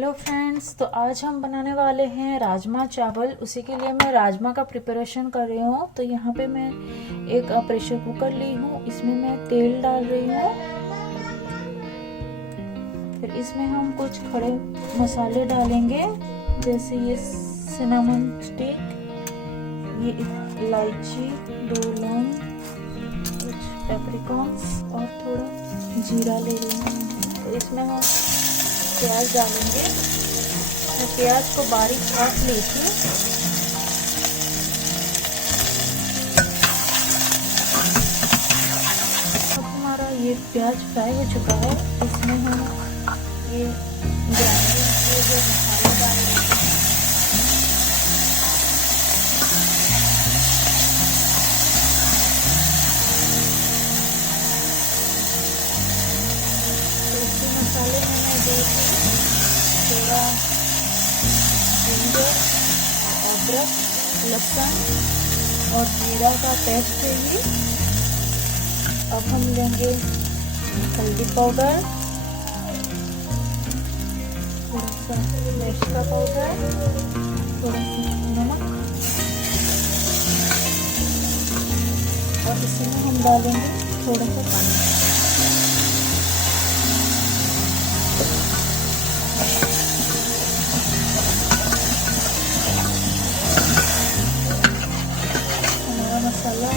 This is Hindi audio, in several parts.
हेलो फ्रेंड्स, तो आज हम बनाने वाले हैं राजमा चावल। उसी के लिए मैं राजमा का प्रिपरेशन कर रही हूँ। तो यहाँ पे मैं एक प्रेशर कुकर ली हूँ, इसमें मैं तेल डाल रही हूँ। फिर इसमें हम कुछ खड़े मसाले डालेंगे, जैसे ये सिनेमन स्टिक, ये इलायची, 2 लौंग, कुछ पेपरिकॉन्स और थोड़ा जीरा ले रही हूँ। तो इसमें हम प्याज डालेंगे। मैं प्याज को बारीक काट ली थी। अब हमारा ये प्याज फ्राई हो चुका है। इसमें हम ये ग्राइंडिंग किए हुए मसाले डाल देंगे। तो इसी मसाले में मैं देती थोड़ा जिंजर, अदरक, लहसुन और जीरा का पेस्ट है ये। अब हम लेंगे हल्दी पाउडर, थोड़ा सा मिर्च का पाउडर, थोड़ा सा नमक और इसी में हम डालेंगे थोड़ा सा पानी। मसाला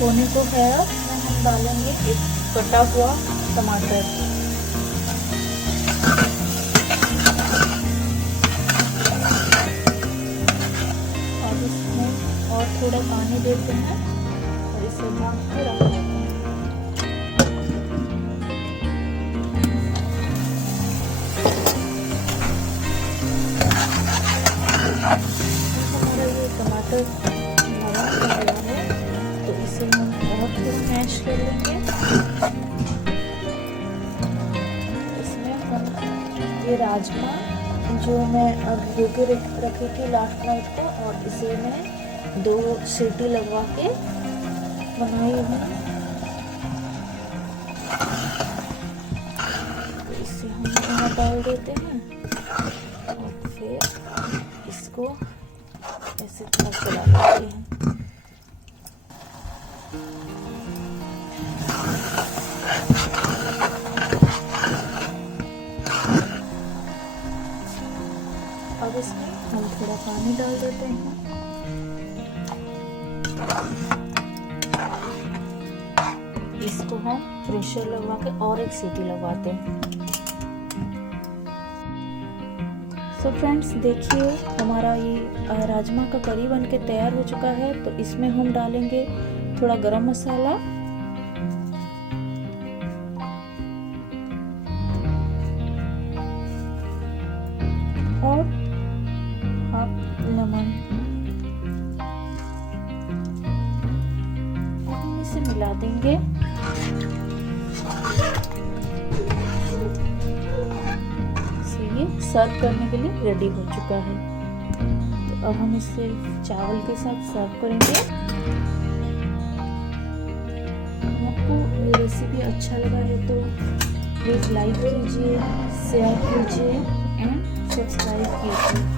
होने को है। अब हम डालेंगे एक कटा हुआ टमाटर। अब इसमें और थोड़ा पानी देते हैं और इसे ढक के रख देते हैं। हमारा ये टमाटर तो इसे हम और थोड़ा मैश कर लेंगे। इसमें हम ये राजमा जो मैं अब भिगो के रखी थी लास्ट नाइट को, और इसे मैं 2 सीटी लगवा के बनाई हूँ। तो इसे हम यहाँ डाल देते हैं और फिर इसको ऐसे थोड़ा चला देते हैं। अब इसमें हम थोड़ा पानी डाल देते हैं। इसको हम प्रेशर लगवा के और एक सीटी लगवाते हैं। तो फ्रेंड्स देखिए, हमारा ये राजमा का करी बन के तैयार हो चुका है। तो इसमें हम डालेंगे थोड़ा गरम मसाला, और हाफ लेमन। हम इसे मिला देंगे। ये सर्व करने के लिए रेडी हो चुका है। तो अब हम इसे चावल के साथ सर्व करेंगे। आपको ये रेसिपी अच्छा लगा है तो प्लीज़ लाइक कीजिए, शेयर कीजिए एंड सब्सक्राइब कीजिए।